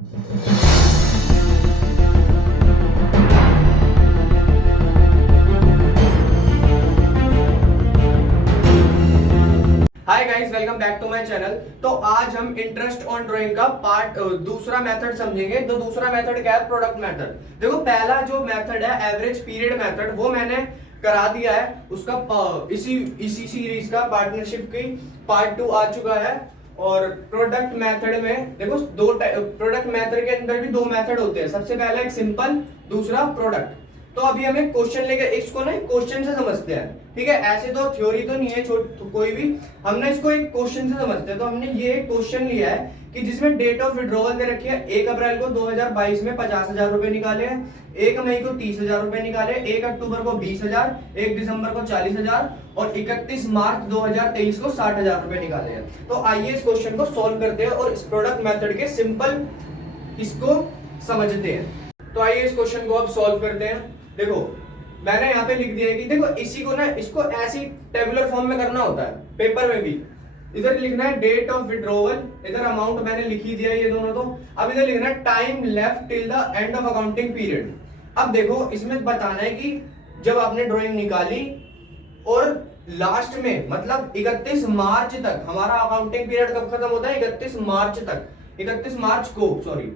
Hi guys, welcome back to my channel. तो आज हम इंटरेस्ट ऑन ड्राइंग का पार्ट दूसरा मेथड समझेंगे। तो दूसरा मेथड क्या है? Product method. देखो, पहला जो मेथड है एवरेज पीरियड मेथड, वो मैंने करा दिया है। उसका इसी इसी सीरीज का पार्टनरशिप की पार्ट 2 आ चुका है। और प्रोडक्ट मेथड में देखो, दो प्रोडक्ट मेथड के अंदर भी दो मेथड होते हैं। सबसे पहला एक सिंपल, दूसरा प्रोडक्ट। तो अभी हमें क्वेश्चन लेकर इसको ना क्वेश्चन से समझते हैं, ठीक है? ऐसे तो थ्योरी तो नहीं है तो कोई भी, हमने इसको एक क्वेश्चन से समझते हैं। तो हमने ये क्वेश्चन लिया है कि जिसमें डेट ऑफ विड्रॉवल दे रखी है 1 अप्रैल को 2022 में 50,000 रुपए निकाले हैं, 1 मई को 30,000 रुपए निकाले, 1 अक्टूबर को 20,000, 1 दिसंबर को 40,000 और 31 मार्च 2023 को 60,000 रुपए निकाले हैं। तो आइए इस क्वेश्चन को सॉल्व करते हैं और इस प्रोडक्ट मेथड के सिंपल इसको समझते हैं। तो आइए इस क्वेश्चन को अब सॉल्व करते हैं। देखो, मैंने यहाँ पे लिख दिया है कि देखो, इसी को ना इसको ऐसी टेबुलर फॉर्म में करना होता है, पेपर में भी। इधर लिखना है डेट ऑफ विड्रॉवल, इधर अमाउंट मैंने लिख ही दिया ये दोनों। तो अब इधर लिखना है time left till the end of accounting period. अब देखो, इसमें बताना है कि जब आपने ड्राइंग निकाली और लास्ट में मतलब 31 मार्च तक, हमारा अकाउंटिंग पीरियड कब खत्म होता है? 31 मार्च तक, 31 मार्च को, सॉरी,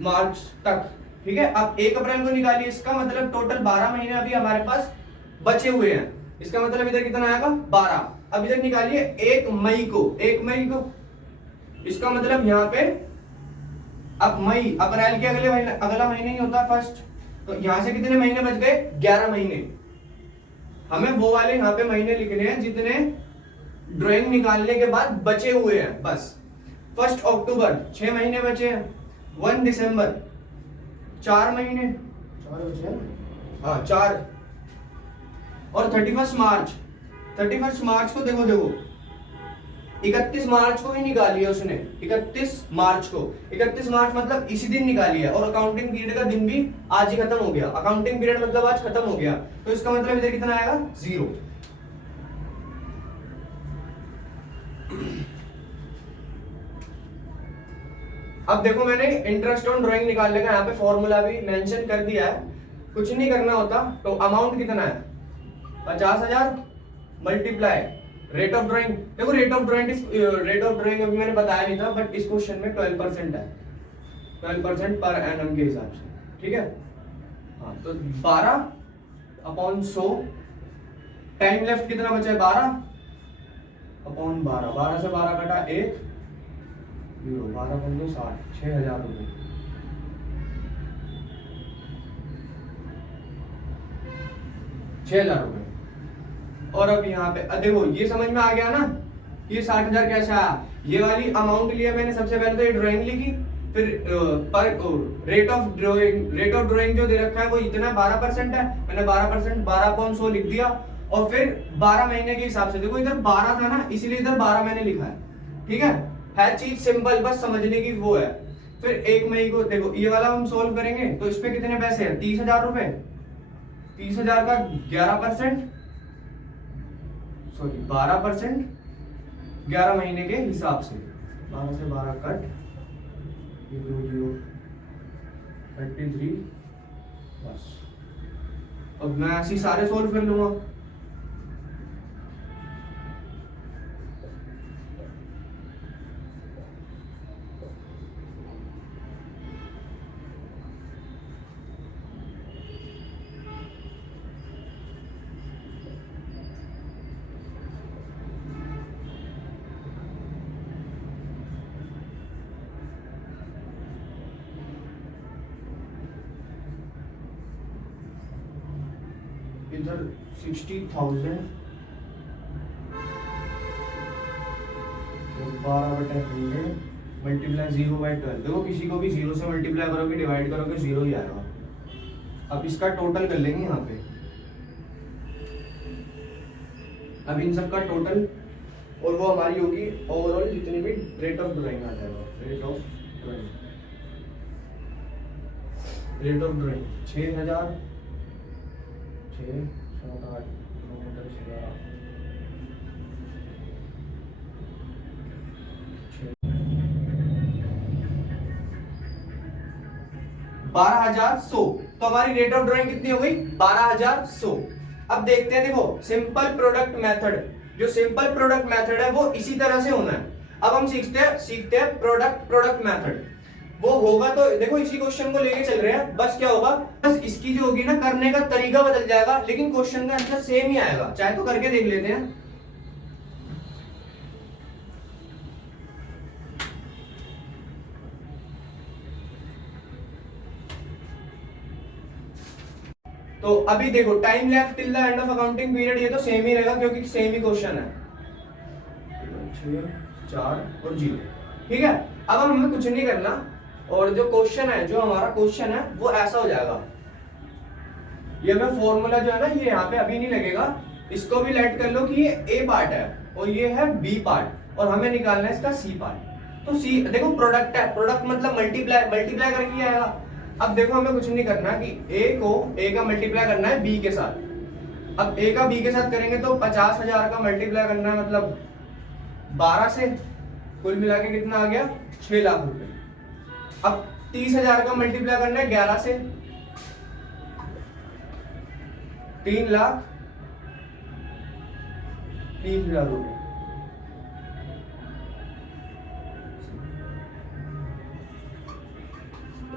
मार्च तक, ठीक है? अब 1 अप्रैल को निकालिए, इसका मतलब टोटल 12 महीने अभी हमारे पास बचे हुए हैं। इसका मतलब इधर कितना आएगा? 12। अब इधर निकालिए 1 मई को, 1 मई को, इसका मतलब यहाँ पे अब मई, अप्रैल के अगले महीने, अगला महीने ही होता है फर्स्ट। तो यहां से कितने महीने बच गए? 11 महीने। हमें वो वाले यहाँ पे महीने लिखने हैं जितने ड्राइंग निकालने के बाद बचे हुए हैं, बस। 1 अक्टूबर 6 महीने बचे हैं, 1 दिसंबर 4 महीने, 4 बचे हैं, हाँ 4, और 31 मार्च, 31 मार्च को देखो 31 मार्च को ही निकाली है उसने, 31 मार्च को, 31 मार्च मतलब इसी दिन निकाली है। और अकाउंटिंग पीरियड का दिन भी आज ही खत्म हो गया, अकाउंटिंग पीरियड मतलब आज खत्म हो गया। तो इसका मतलब इधर कितना आएगा? 0। अब देखो, मैंने इंटरेस्ट ऑन ड्राइंग निकालने का यहाँ पे फॉर्मूला भी मेंशन कर दिया है, कुछ नहीं करना होता। तो अमाउंट कितना है? 50,000 मल्टीप्लाई रेट ऑफ ड्राइंग। देखो, रेट ऑफ ड्राइंग अभी मैंने बताया नहीं था, बट इस क्वेश्चन में 12% है, 12% पर एनम के हिसाब से, ठीक है? हाँ, तो 12/100। टाइम लेफ्ट कितना बचा है? 12/12, 12 से 12 कटा 1, 12 60, 6,000 रुपए। 6,000 रुपए। और अब यहाँ पे देखो, ये समझ में आ गया ना, ये 60,000 कैसे आया? ये वाली अमाउंट लिया मैंने, सबसे पहले तो ये ड्राइंग लिखी, फिर पर रेट ऑफ ड्राइंग जो दे रखा है वो इतना 12% है, मैंने 12%, 12/100 लिख दिया। और फिर 12 महीने के हिसाब से, देखो इधर 12 था ना, इसलिए इधर 12 मैंने लिखा है, ठीक है चीज सिंपल, बस समझने की वो है। फिर 1 मई को देखो, ये वाला हम सोल्व करेंगे तो इस पे कितने पैसे हैं? 30,000 रुपए। 30,000 का 11%, सॉरी 12%, 11 महीने के हिसाब से, 12 से 12 कट, 33, बस। अब मैं ऐसे सारे सोल्व कर लूंगा। इधर 60,000, 12/100 मल्टीप्लाई 0/12। देखो, किसी को भी 0 से मल्टीप्लाई करोगे, डिवाइड करोगे, 0 ही आएगा। अब इसका टोटल कर लेंगे यहाँ पे। अब इन सब का टोटल, और वो हमारी होगी ओवरऑल जितनी भी रेट ऑफ ड्राइंग आ जाएगा। रेट ऑफ ड्राइंग 6,000, 6, 7, 8, 9, 10, 11, 12,100, तो हमारी रेट ऑफ ड्राइंग कितनी हो गई 12,100। अब देखते हैं, देखो सिंपल प्रोडक्ट मेथड, जो सिंपल प्रोडक्ट मेथड है वो इसी तरह से होना है। अब हम सीखते हैं प्रोडक्ट मेथड। वो होगा तो देखो इसी क्वेश्चन को लेके चल रहे हैं, बस क्या होगा, बस इसकी जो होगी ना करने का तरीका बदल जाएगा, लेकिन क्वेश्चन का आंसर सेम ही आएगा। चाहे तो करके देख लेते हैं। तो अभी देखो time left till the end of accounting period, ये तो सेम ही रहेगा क्योंकि सेम ही क्वेश्चन है, 6 4 और 0। ठीक है, अब हमें कुछ नहीं करना, और जो क्वेश्चन है, जो हमारा क्वेश्चन है वो ऐसा हो जाएगा। ये हमें फॉर्मूला जो है ना ये यहाँ पे अभी नहीं लगेगा, इसको भी लेट कर लो कि ये ए पार्ट है और ये है बी पार्ट, और हमें निकालना है इसका सी पार्ट। तो सी देखो प्रोडक्ट है, प्रोडक्ट मतलब मल्टीप्लाई करके आएगा। अब देखो हमें कुछ नहीं करना कि ए का मल्टीप्लाई करना है बी के साथ। अब ए का बी के साथ करेंगे तो 50,000 का मल्टीप्लाई करना है, मतलब 12 से, कुल मिला के कितना आ गया 6 लाख रुपए। अब 30,000 का मल्टीप्लाई करना है 11 से, 3,30,000 रुपए।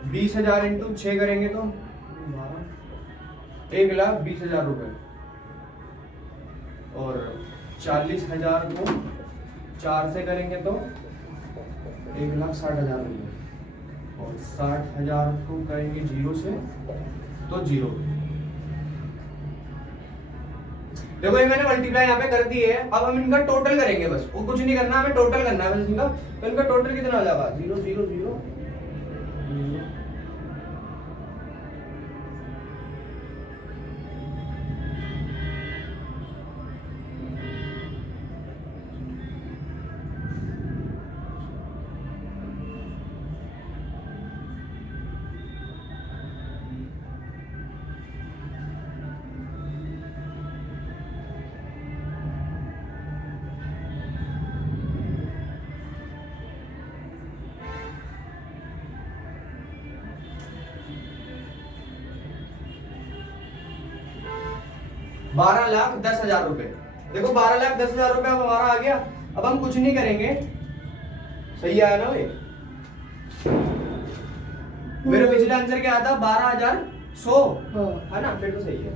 20,000 इंटू 6 करेंगे तो 1,20,000 रुपए, और 40,000 को 4 से करेंगे तो 1,60,000 रुपए, और 60,000 को करेंगे 0 से तो 0। देखो ये मैंने मल्टीप्लाई यहाँ पे कर दी है। अब हम इनका टोटल करेंगे, बस वो कुछ नहीं करना, हमें टोटल करना है बस इनका। तो इनका टोटल कितना हो जाएगा 0 0 0 12,10,000 रुपए। देखो 12,10,000 रुपए अब हमारा आ गया। अब हम कुछ नहीं करेंगे, सही आया ना भाई? मेरे पिछले आंसर क्या आता 12,100 है ना, फिर तो सही है।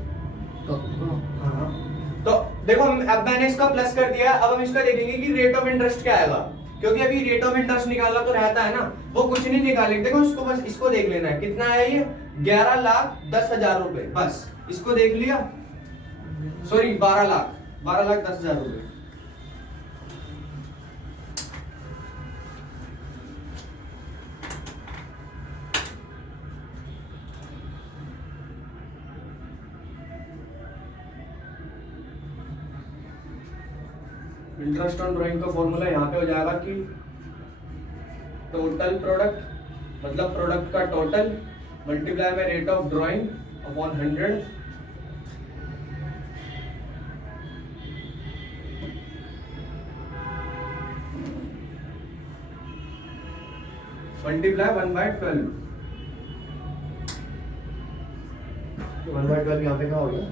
तो देखो अब मैंने इसका प्लस कर दिया। अब हम इसका देखेंगे कि रेट ऑफ इंटरेस्ट क्या आएगा, क्योंकि अभी रेट ऑफ इंटरेस्ट निकालना तो रहता है ना, वो कुछ नहीं निकालेंगे। देखो इसको बस इसको देख लेना है, कितना है ये 11,10,000 रुपए, बस इसको देख लिया। सॉरी 12,10,000 रुपए। इंटरेस्ट ऑन ड्राइंग का फॉर्मूला यहाँ पे हो जाएगा कि टोटल प्रोडक्ट मतलब प्रोडक्ट का total multiply by rate of drawing upon 100 multiply 1/12। 1/12 यहाँ पे क्या हो गया,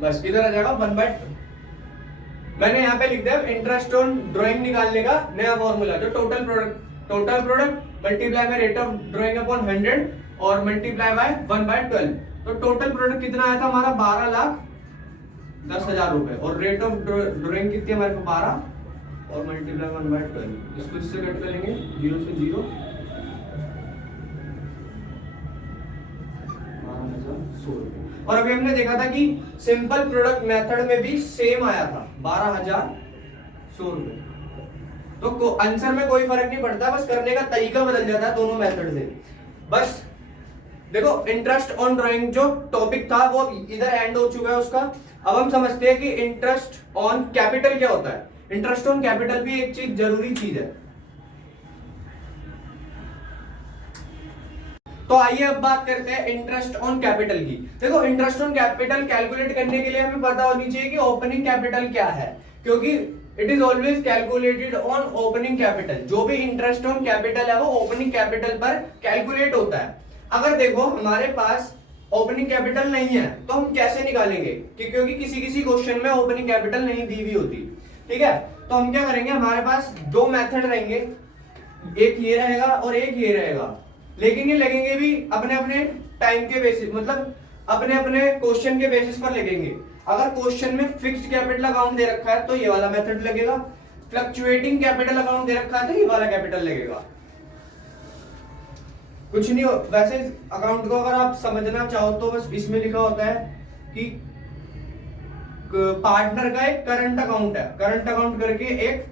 बस इधर आ जाएगा 1/2। मैंने यहाँ पे लिख दिया इंटरेस्ट ऑन ड्राइंग निकालने का नया फॉर्मूला, जो total product multiply by rate of drawing upon 100 और मल्टीप्लाई बाय 1/12। तो टोटल प्रोडक्ट कितना आया था हमारा 12,10,000 रुपए, और रेट ऑफ ड्राइंग कितनी हमारे पास 12 और मल्टीप्लाई 1/12। इसको इससे कट करेंगे 0 से 0, 12,100 रुपए। और अभी हमने देखा था कि सिंपल प्रोडक्ट मेथड में भी सेम आया था 12,100 रुपए। तो आंसर में कोई फर्क नहीं पड़ता, बस करने का तरीका बदल जाता है दोनों मेथड से। बस देखो इंटरेस्ट ऑन ड्राइंग जो टॉपिक था वो इधर एंड हो चुका है उसका। अब हम समझते हैं कि इंटरेस्ट ऑन कैपिटल क्या होता है। इंटरेस्ट ऑन कैपिटल भी एक चीज जरूरी चीज है। तो आइए अब बात करते हैं इंटरेस्ट ऑन कैपिटल की। देखो इंटरेस्ट ऑन कैपिटल कैलकुलेट करने के लिए हमें पता होनी चाहिए कि ओपनिंग कैपिटल क्या है, क्योंकि it is always calculated on opening capital. जो भी इंटरेस्ट ऑन कैपिटल है वो ओपनिंग कैपिटल पर कैलकुलेट होता है। अगर देखो हमारे पास ओपनिंग कैपिटल नहीं है तो हम कैसे निकालेंगे, क्योंकि किसी किसी क्वेश्चन में ओपनिंग कैपिटल नहीं दी हुई होती, ठीक है। तो हम क्या करेंगे, हमारे पास दो मेथड रहेंगे, एक ये रहेगा और एक ये रहेगा, लेकिन ये लगेंगे भी अपने अपने टाइम के बेसिस, मतलब अपने अपने क्वेश्चन के बेसिस पर लगेंगे। अगर क्वेश्चन में फिक्स्ड कैपिटल अकाउंट दे रखा है तो ये वाला मेथड लगेगा, फ्लक्चुएटिंग कैपिटल अकाउंट दे रखा है तो ये वाला कैपिटल लगेगा। कुछ नहीं, वैसे अकाउंट को अगर आप समझना चाहो तो बस इसमें लिखा होता है कि पार्टनर का एक करंट अकाउंट है, करंट अकाउंट करके एक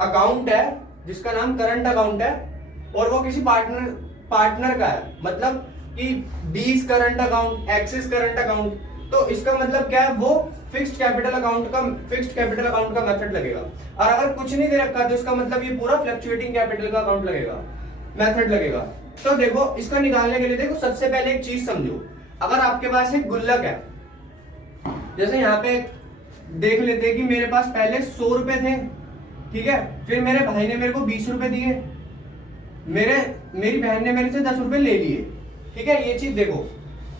अकाउंट है जिसका नाम करंट अकाउंट है, और वो किसी पार्टनर का है, मतलब कि डीज करंट अकाउंट, एक्सिस करंट अकाउंट। तो इसका मतलब क्या है, वो फिक्स्ड कैपिटल अकाउंट का मेथड लगेगा। और अगर कुछ नहीं दे रखा तो इसका मतलब ये पूरा फ्लक्चुएटिंग कैपिटल का अकाउंट लगेगा, मेथड लगेगा। तो देखो इसका निकालने के लिए देखो सबसे पहले एक चीज समझो। अगर आपके पास एक गुल्लक है, जैसे यहाँ पे देख लेते हैं कि मेरे पास पहले 100 रुपए थे, ठीक है, फिर मेरे भाई ने मेरे को 20 रुपए दिए, मेरी बहन ने मेरे से 10 रुपए ले लिए, ठीक है। ये चीज देखो,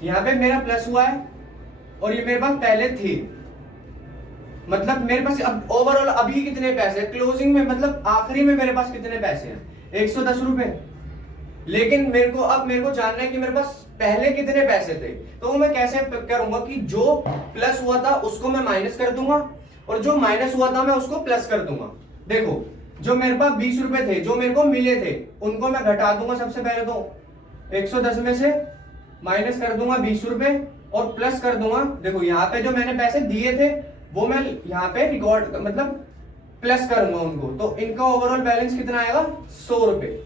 यहाँ पे मेरा प्लस हुआ है और ये मेरे पास पहले थे, मतलब मेरे पास अब ओवरऑल अभी कितने पैसे क्लोजिंग में, मतलब आखिरी में मेरे पास कितने पैसे हैं, 110 रुपए। लेकिन मेरे को जानना है कि मेरे पास पहले कितने पैसे थे। तो मैं कैसे करूंगा कि जो प्लस हुआ था उसको मैं माइनस कर दूंगा और जो माइनस हुआ था मैं उसको प्लस कर दूंगा। देखो जो मेरे पास 20 रुपए थे जो मेरे को मिले थे उनको मैं घटा दूंगा। सबसे पहले तो 110 में से माइनस कर दूंगा 20 रुपए और प्लस कर दूंगा। देखो यहाँ पे जो मैंने पैसे दिए थे वो मैं यहाँ पे रिकॉर्ड मतलब प्लस करूंगा उनको, तो इनका ओवरऑल बैलेंस कितना आएगा, 100 रुपए।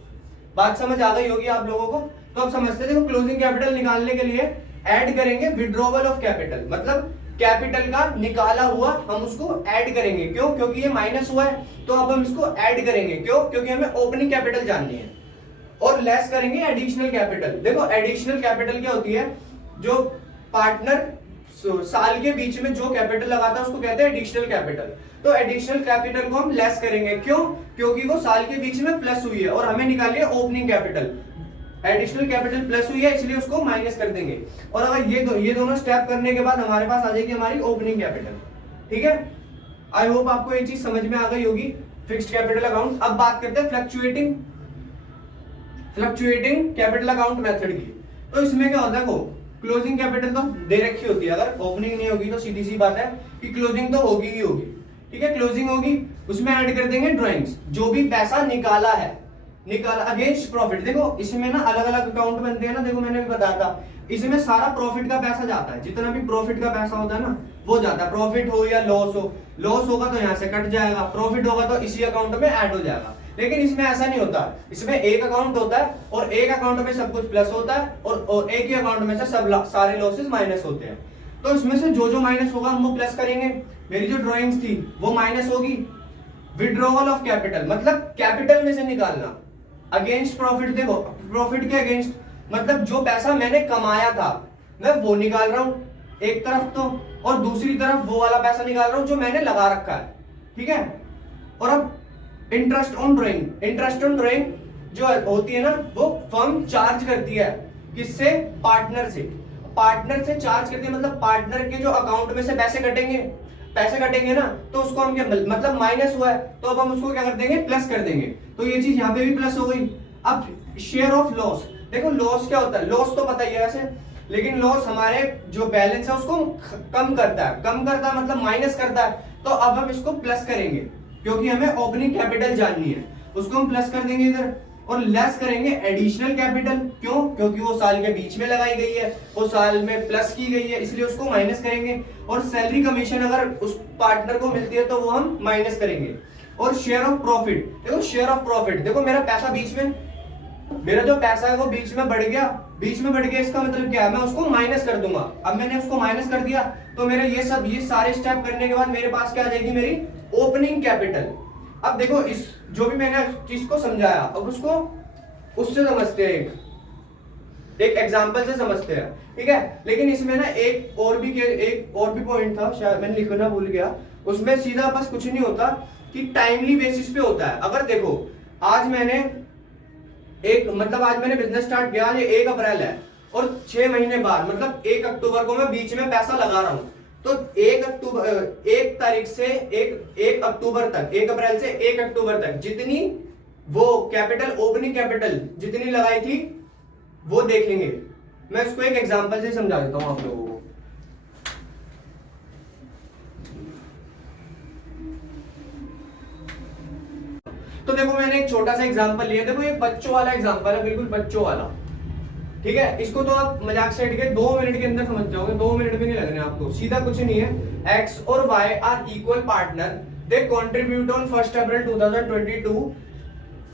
बात समझ आ गई होगी आप लोगों को। तो अब समझते देखो क्लोजिंग कैपिटल निकालने के लिए ऐड करेंगे विड्रॉवल ऑफ कैपिटल, मतलब कैपिटल का निकाला हुआ हम उसको ऐड करेंगे। क्यों? क्योंकि ये माइनस हुआ है तो अब हम इसको ऐड करेंगे। क्यों? क्योंकि हमें ओपनिंग कैपिटल जाननी है। और लेस करेंगे एडिशनल कैपिटल। देखो एडिशनल कैपिटल क्या होती है, जो पार्टनर साल के बीच में जो कैपिटल लगाता है उसको कहते हैं एडिशनल कैपिटल। तो एडिशनल कैपिटल को हम लेस करेंगे। क्यों? क्योंकि वो साल के बीच में प्लस हुई है और हमें निकालिए opening capital. Additional capital plus हुई है इसलिए उसको माइनस कर देंगे। और अगर ये दोनों स्टेप करने के बाद हमारे पास आ जाएगी हमारी ओपनिंग कैपिटल। ठीक है, आई होप आपको ये चीज समझ में आ गई होगी, फिक्स्ड कैपिटल अकाउंट। अब बात करते हैं फ्लक्चुएटिंग कैपिटल अकाउंट मेथड की। तो इसमें क्या होता है, को क्लोजिंग कैपिटल तो दे रखी होती है, अगर ओपनिंग नहीं होगी तो सीधी सी बात है कि क्लोजिंग तो होगी ही होगी। ठीक है, क्लोजिंग होगी, उसमें ऐड कर देंगे ड्राइंग्स, जो भी पैसा निकाला अगेंस्ट प्रॉफिट। देखो इसमें ना अलग अलग अकाउंट बनते हैं ना, देखो मैंने भी बताया था, इसमें सारा प्रॉफिट का पैसा जाता है, जितना भी प्रॉफिट का पैसा होता है ना वो जाता है। प्रॉफिट हो या लॉस हो, लॉस होगा तो यहाँ से कट जाएगा, प्रॉफिट होगा तो इसी अकाउंट में ऐड हो जाएगा। लेकिन इसमें ऐसा नहीं होता, इसमें एक अकाउंट होता है और एक अकाउंट में सब कुछ प्लस होता है और एक ही अकाउंट में से सारे लॉसेस माइनस होते हैं। तो इसमें से जो माइनस होगा हम वो प्लस करेंगे। मेरी जो ड्राइंग्स थी वो माइनस होगी। विड्रॉवल ऑफ कैपिटल मतलब कैपिटल में से निकालना, अगेंस्ट प्रॉफिट। देखो प्रॉफिट के अगेंस्ट मतलब जो पैसा मैंने कमाया था मैं वो निकाल रहा हूं एक तरफ तो, और दूसरी तरफ वो वाला पैसा निकाल रहा हूं जो मैंने लगा रखा है। ठीक है, और अब इंटरेस्ट ऑन ड्राइंग जो होती है ना वो फर्म चार्ज करती है, किससे, पार्टनर से चार्ज करती है। मतलब पार्टनर के जो अकाउंट में से पैसे कटेंगे ना, तो उसको हम क्या मतलब माइनस हुआ है तो अब हम उसको क्या कर देंगे, प्लस कर देंगे। तो ये चीज यहाँ पे भी प्लस हो गई। अब शेयर ऑफ लॉस, देखो लॉस क्या होता है, लॉस तो पता ही है वैसे, लेकिन लॉस हमारे जो बैलेंस है उसको कम करता है मतलब माइनस करता है। तो अब हम इसको प्लस करेंगे क्योंकि हमें ओपनिंग कैपिटल जाननी है, उसको हम प्लस कर देंगे इधर। और लेस करेंगे एडिशनल कैपिटल। क्यों? क्योंकि वो साल के बीच में लगाई गई है, वो साल में प्लस की गई है, इसलिए उसको माइनस करेंगे। और सैलरी कमीशन अगर उस पार्टनर को मिलती है तो वो हम माइनस करेंगे। और शेयर ऑफ प्रॉफिट, देखो शेयर ऑफ प्रॉफिट, देखो मेरा जो पैसा है वो बीच में बढ़ गया, इसका मतलब क्या है, मैं उसको माइनस कर दूंगा। अब मैंने उसको माइनस कर दिया तो मेरे ये सारे स्टेप करने के बाद मेरे पास क्या आ जाएगी, मेरी ओपनिंग कैपिटल। अब देखो इस जो भी मैंने चीज को समझाया अब उसको उससे समझते हैं। एक एग्जांपल से समझते हैं, ठीक है। लेकिन इसमें ना एक और भी पॉइंट था, शायद मैंने लिखना भूल गया। उसमें सीधा बस कुछ नहीं होता कि टाइमली बेसिस पे होता है। अगर देखो आज मैंने आज मैंने बिजनेस स्टार्ट किया, आज 1 अप्रैल है और 6 महीने बाद मतलब 1 अक्टूबर को मैं बीच में पैसा लगा रहा हूं, तो 1 तारीख से 1 अक्टूबर तक, 1 अप्रैल से 1 अक्टूबर तक जितनी वो कैपिटल, ओपनिंग कैपिटल जितनी लगाई थी वो देखेंगे। मैं इसको एक एग्जांपल से समझा देता हूं आप लोगों को। तो देखो मैंने एक छोटा सा एग्जांपल लिया, देखो ये बच्चों वाला एग्जांपल है, बिल्कुल बच्चों वाला, ठीक है। इसको तो आप मजाक से हट के 2 मिनट के अंदर समझ जाओगे, 2 मिनट भी नहीं लगने आपको। सीधा कुछ नहीं है, एक्स और Y are equal partner, they contribute on 1 April 2022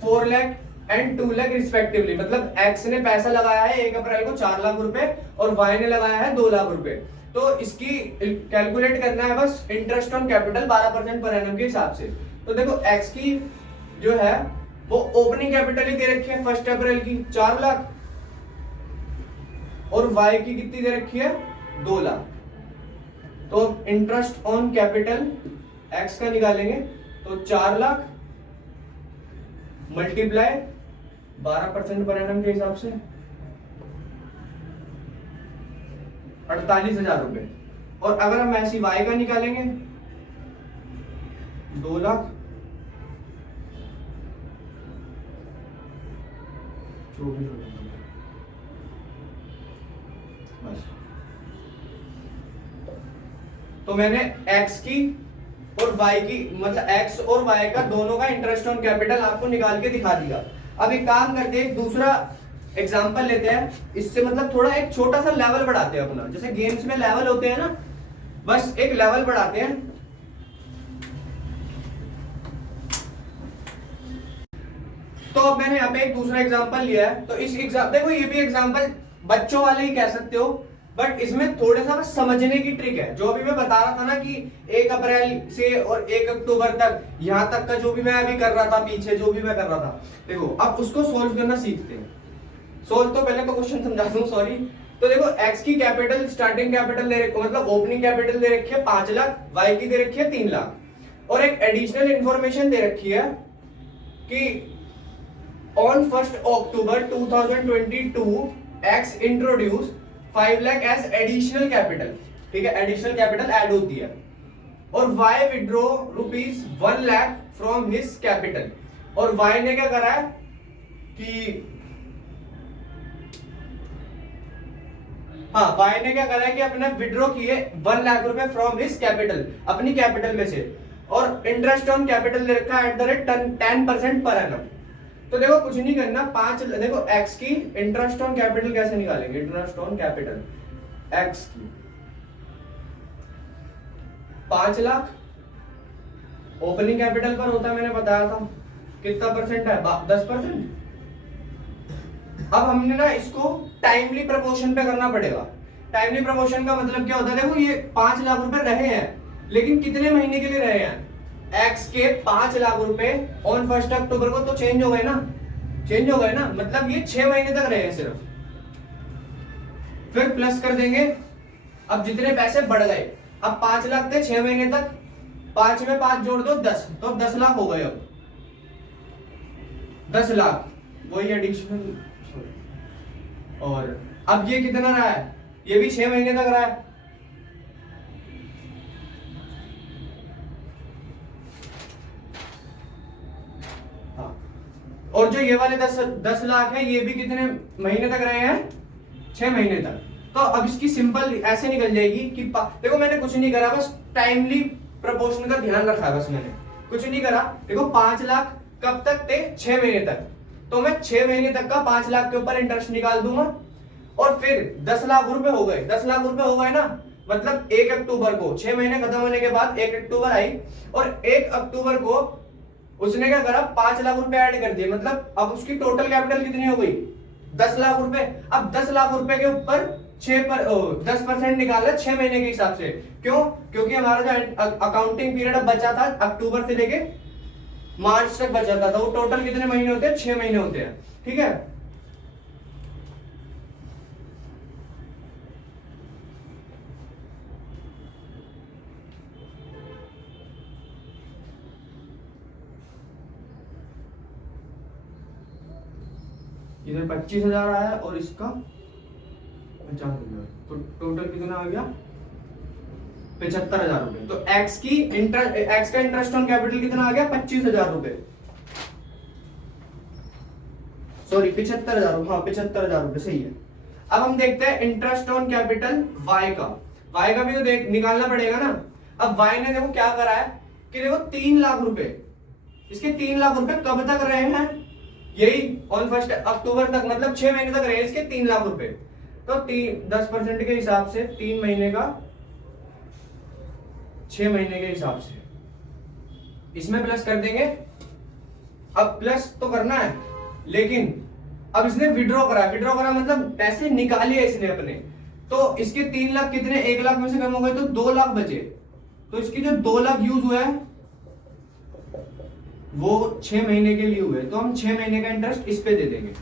4 lakh and 2 lakh respectively. मतलब एक्स ने पैसा लगाया है 1 अप्रैल को 4 लाख रुपए और वाई ने लगाया है 2 लाख रुपए। तो इसकी कैलकुलेट करना है बस interest on capital 12% per annum के हिसाब से। तो देखो एक्स की जो है वो ओपनिंग कैपिटल ही दे रखी है 1 अप्रैल की 4 लाख और वाई की कितनी दे रखी है 2 लाख। तो इंटरेस्ट ऑन कैपिटल एक्स का निकालेंगे तो 4 लाख मल्टीप्लाई 12% पर एनम के हिसाब से 48,000 रुपए। और अगर हम ऐसी वाई का निकालेंगे 2 लाख 24,000 बस। तो मैंने एक्स की और वाई की मतलब एक्स और वाई का दोनों का इंटरेस्ट ऑन कैपिटल आपको निकाल के दिखा दिया। अब एक काम करते हैं, दूसरा एग्जांपल लेते हैं, इससे मतलब थोड़ा एक छोटा सा लेवल बढ़ाते हैं अपना। जैसे गेम्स में लेवल होते हैं ना, बस एक लेवल बढ़ाते हैं। तो अब मैंने यहाँ पे एक दूसरा एग्जांपल लिया है। तो इस देखो ये भी एग्जांपल बच्चों वाले ही कह सकते हो, बट इसमें थोड़ा सा बस समझने की ट्रिक है। जो अभी मैं बता रहा था ना कि 1 अप्रैल से और 1 अक्टूबर तक, यहां तक का जो भी मैं अभी कर रहा था, पीछे जो भी मैं कर रहा था, देखो अब उसको सोल्व करना सीखते हैं। सोल्व तो पहले तो क्वेश्चन समझा दूं, सॉरी। तो देखो एक्स की कैपिटल, स्टार्टिंग कैपिटल दे रखी, मतलब ओपनिंग कैपिटल दे रखी है 5 लाख, वाई की दे रखी है 3 लाख और एक एडिशनल इंफॉर्मेशन दे रखी है कि on 1st October 2022 X introduce 5 lakh as additional capital, ठीक है, एडिशनल कैपिटल ऐड होती है। और Y withdraw rupees 1 lakh from his capital. और Y ने क्या करा है कि हाँ, Y ने क्या करा है कि अपने विड्रॉ किए 1 लाख रुपए फ्रॉम हिज कैपिटल, अपनी कैपिटल में से, और इंटरेस्ट ऑन कैपिटल दे रखा है @10% पर एनम। तो देखो कुछ नहीं करना, 5 देखो एक्स की इंटरेस्ट ऑन कैपिटल कैसे निकालेंगे, इंटरेस्ट ऑन कैपिटल एक्स की 5 लाख ओपनिंग कैपिटल पर होता है, मैंने बताया था कितना परसेंट है 10%। अब हमने ना इसको टाइमली प्रपोर्शन पे करना पड़ेगा। टाइमली प्रपोर्शन का मतलब क्या होता है, देखो ये 5 लाख रुपए रहे हैं, लेकिन कितने महीने के लिए रहे हैं, एक्स के 5 लाख रुपए ऑन 1 अक्टूबर को तो चेंज हो गए ना, चेंज हो गए ना, मतलब ये 6 महीने तक रहे हैं सिर्फ। फिर प्लस कर देंगे, अब जितने पैसे बढ़ गए, अब 5 लाख थे 6 महीने तक, 5 में 5 जोड़ दो 10, तो अब 10 लाख हो गए। अब 10 लाख वही एडिशनल, और अब ये कितना रहा है, ये भी 6 महीने तक रहा है। और जो ये वाले 10 लाख है, ये भी कितने महीने तक रहे हैं, 6 महीने तक। तो अब इसकी सिंपल ऐसे निकल जाएगी कि देखो मैंने कुछ नहीं करा, बस टाइमली प्रोपोर्शन का ध्यान रखा है, बस मैंने कुछ नहीं करा। देखो 5 लाख कब तक थे, 6 महीने तक, तो मैं 6 महीने तक का 5 लाख के ऊपर इंटरेस्ट निकाल दूंगा। और फिर 10 लाख रुपए हो गए, 10 लाख रुपए हो गए ना, मतलब 1 अक्टूबर को 6 महीने खत्म होने के बाद 1 अक्टूबर आई, और 1 अक्टूबर को उसने क्या करा, 5 लाख रुपए ऐड कर दिए, मतलब अब उसकी टोटल कैपिटल कितनी हो गई, 10 लाख रुपए। अब 10 लाख रुपए के ऊपर 10% निकाला 6 महीने के हिसाब से। क्यों? क्योंकि हमारा जो अकाउंटिंग पीरियड बचा था अक्टूबर से लेके मार्च तक बचा था, तो वो टोटल कितने महीने होते हैं, 6 महीने होते हैं, ठीक है। इधर 25,000 आया और इसका 50,000, तो टोटल कितना आ गया 75,000 रुपए। तो एक्स का इंटरेस्ट ऑन कैपिटल कितना आ गया 25,000 रुपए, सॉरी 75,000, हाँ 75,000 रुपए सही है। अब हम देखते हैं इंटरेस्ट ऑन कैपिटल वाई का। वाई का भी तो देख निकालना पड़ेगा ना। अब वाई ने देखो क्या करा है कि देखो 3 लाख रुपए, इसके 3 लाख रुपए कब तक रहे हैं, यही ऑन 1 अक्टूबर तक, मतलब 6 महीने तक रहे इसके 3 लाख रुपए। तो 10% के हिसाब से 3 महीने का 6 महीने के हिसाब से इसमें प्लस कर देंगे। अब प्लस तो करना है, लेकिन अब इसने विड्रॉ करा मतलब पैसे निकाले इसने अपने, तो इसके 3 लाख कितने 1 लाख में से कम हो गए, तो 2 लाख बचे। तो इसकी जो 2 लाख यूज हुआ है वो 6 महीने के लिए हुए, तो हम 6 महीने का इंटरेस्ट इस पे दे देंगे।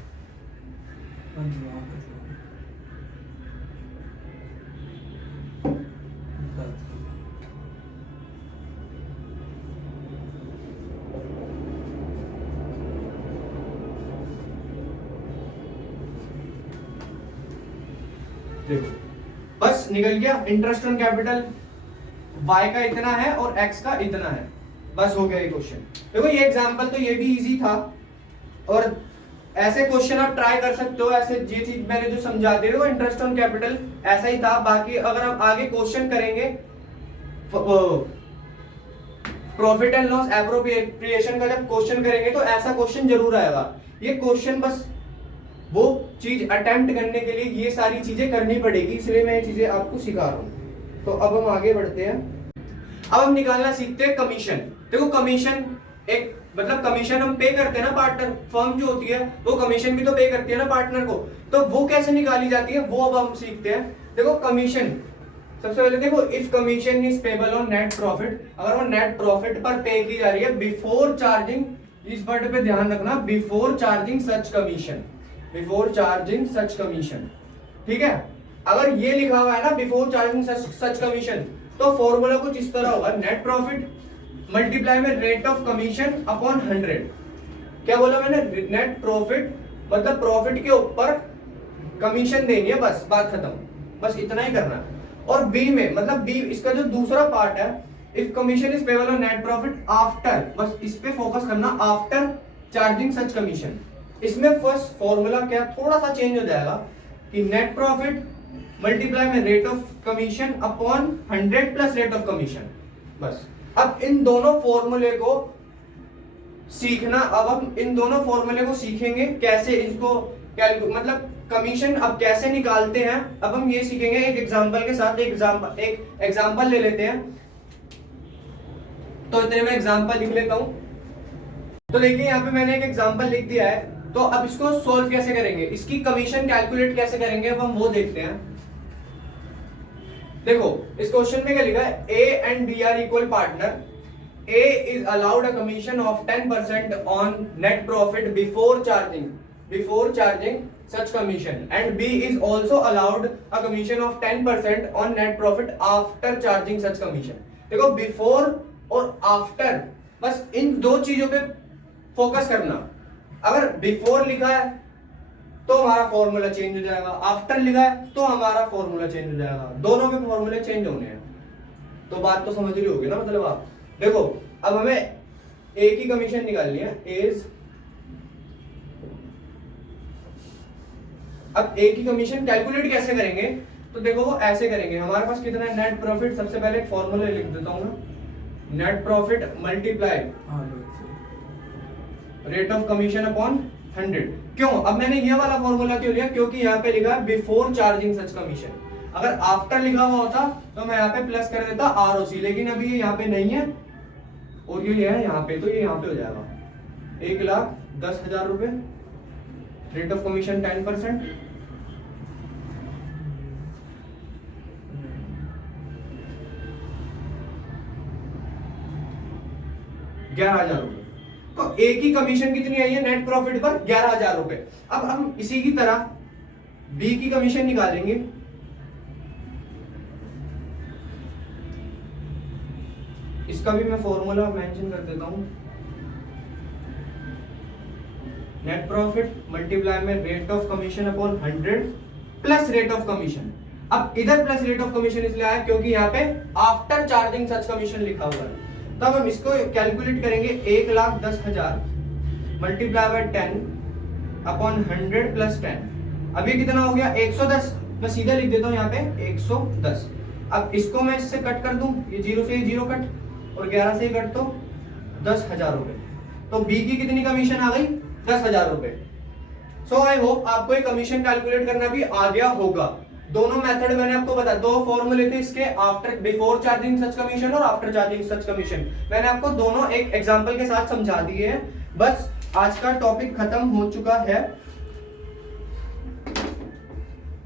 देखो बस निकल गया, इंटरेस्ट ऑन कैपिटल y का इतना है और x का इतना है, बस हो गया ये क्वेश्चन। देखो ये एग्जांपल तो ये भी इजी था, और ऐसे क्वेश्चन आप ट्राई कर सकते हो। ऐसे ये चीज मैंने जो समझा दे रहा हूँ इंटरेस्ट ऑन कैपिटल ऐसा ही था। बाकी अगर हम आगे क्वेश्चन करेंगे प्रॉफिट एंड लॉस एप्रोप्रिएशन का, जब क्वेश्चन करेंगे तो ऐसा क्वेश्चन जरूर आएगा। ये क्वेश्चन बस वो चीज अटेम्प्ट करने के लिए ये सारी चीजें करनी पड़ेगी, इसलिए मैं ये चीजें आपको सिखा रहा हूं। तो अब हम आगे बढ़ते हैं। अब हम निकालना सीखते हैं कमीशन। देखो कमीशन एक मतलब कमीशन हम पे करते हैं ना, पार्टनर फर्म जो होती है वो कमीशन भी तो पे करती है ना पार्टनर को, तो वो कैसे निकाली जाती है वो अब हम सीखते हैं। देखो कमीशन सबसे पहले देखो, if commission is payable on net profit, अगर वो नेट प्रॉफिट पर पे की जा रही है बिफोर चार्जिंग, इस वर्ड पे ध्यान रखना, बिफोर चार्जिंग सच कमीशन, बिफोर चार्जिंग सच कमीशन, ठीक है। अगर ये लिखा हुआ है ना बिफोर चार्जिंग सच कमीशन, तो फॉर्मूला कुछ इस तरह होगा, नेट प्रॉफिट मल्टीप्लाई में रेट ऑफ कमीशन अपॉन 100। क्या बोला मैंने, नेट प्रॉफिट मतलब प्रॉफिट के ऊपर कमीशन देनी है, बस बात खत्म, बस इतना ही करना है। और बी में मतलब बी इसका जो दूसरा पार्ट है, if commission is payable on net profit after, बस इस पे फोकस करना, आफ्टर चार्जिंग सच कमीशन। इसमें फर्स्ट फॉर्मूला क्या थोड़ा सा चेंज हो जाएगा कि नेट प्रॉफिट मल्टीप्लाई में rate of commission upon 100 plus rate of commission, बस। अब इन दोनों फॉर्मूले को सीखना, अब हम इन दोनों फॉर्मूले को सीखेंगे कैसे इसको मतलब कमीशन अब कैसे निकालते हैं। अब हम ये सीखेंगे एक एग्जांपल के साथ। एक एग्जांपल ले लेते हैं, तो इतने में एग्जांपल लिख लेता हूं। तो देखिए यहाँ पे मैंने एक एग्जांपल लिख दिया है, तो अब इसको सोल्व कैसे करेंगे, इसकी कमीशन कैलकुलेट कैसे करेंगे, अब हम वो देखते हैं। देखो इस क्वेश्चन में क्या लिखा है, A and B are equal partner, A is allowed a commission of 10% on net profit before charging such commission, and B is also allowed a commission of 10% on net profit after charging such commission। देखो before और after, बस इन दो चीजों पे focus करना। अगर before लिखा है तो हमारा फॉर्मूला चेंज हो जाएगा, आफ्टर लिखा है तो हमारा फॉर्मूला चेंज हो जाएगा, दोनों के फॉर्मूले चेंज होने हैं। तो बात तो समझ रही होगी ना, मतलब आप देखो अब हमें ए की कमीशन निकालनी है, इज अब ए की कमीशन कैलकुलेट कैसे करेंगे, तो देखो वो ऐसे करेंगे। हमारे पास कितना है नेट प्रॉफिट, सबसे पहले एक फॉर्मूला लिख देता हूं ना, net profit multiply rate of commission upon 100। क्यों, अब मैंने ये वाला फॉर्मूला क्यों लिया, क्योंकि यहाँ पे लिखा है बिफोर चार्जिंग सच कमीशन। अगर आफ्टर लिखा हुआ होता तो मैं यहाँ पे प्लस कर देता आरओसी, लेकिन अभी ये यहाँ पे नहीं है और ये है यहाँ पे, तो ये यहाँ पे हो जाएगा 1,10,000 रुपए, रेट ऑफ कमीशन 10%, 11,000 रुपए। तो ए की कमीशन कितनी आई है नेट प्रॉफिट पर, 11,000 रुपए। अब हम इसी की तरह बी की कमीशन निकालेंगे। इसका भी मैं फॉर्मूला मेंशन कर देता हूं, नेट प्रॉफिट मल्टीप्लाई में rate of commission upon 100 plus rate of commission. अब इधर प्लस रेट ऑफ कमीशन इसलिए आया क्योंकि यहाँ पे आफ्टर चार्जिंग सच कमीशन लिखा हुआ है। तब हम इसको कैलकुलेट करेंगे 1,10,000 मल्टीप्लाई बाय 10 अपॉन 100 प्लस 10। अभी कितना हो गया 110। मैं सीधा लिख देता हूँ यहाँ पे 110। अब इसको मैं इससे कट कर दूं, ये 0 से 0 कट और 11 से कट तो 10,000 रुपए। तो बी की कितनी कमीशन आ गई 10,000 रुपए। सो आई होप आपको ये कमीशन कैलकुलेट करना भी आ गया होगा। दोनों मेथड मैंने आपको बताया, दो फॉर्मूले थे इसके, आफ्टर बिफोर चार्जिंग सच कमीशन और आफ्टर चार्जिंग सच कमीशन। मैंने आपको दोनों एक एग्जांपल के साथ समझा दिए हैं। बस आज का टॉपिक खत्म हो चुका है।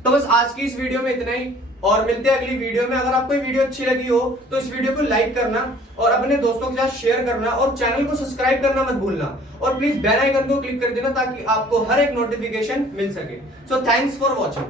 तो बस आज की इस वीडियो में इतना ही, और मिलते हैं अगली वीडियो में। अगर आपको ये वीडियो अच्छी लगी हो तो इस वीडियो को लाइक करना और अपने दोस्तों के साथ शेयर करना और चैनल को सब्सक्राइब करना मत भूलना, और प्लीज बेल आइकन को क्लिक कर देना ताकि आपको हर एक नोटिफिकेशन मिल सके। So thanks for watching.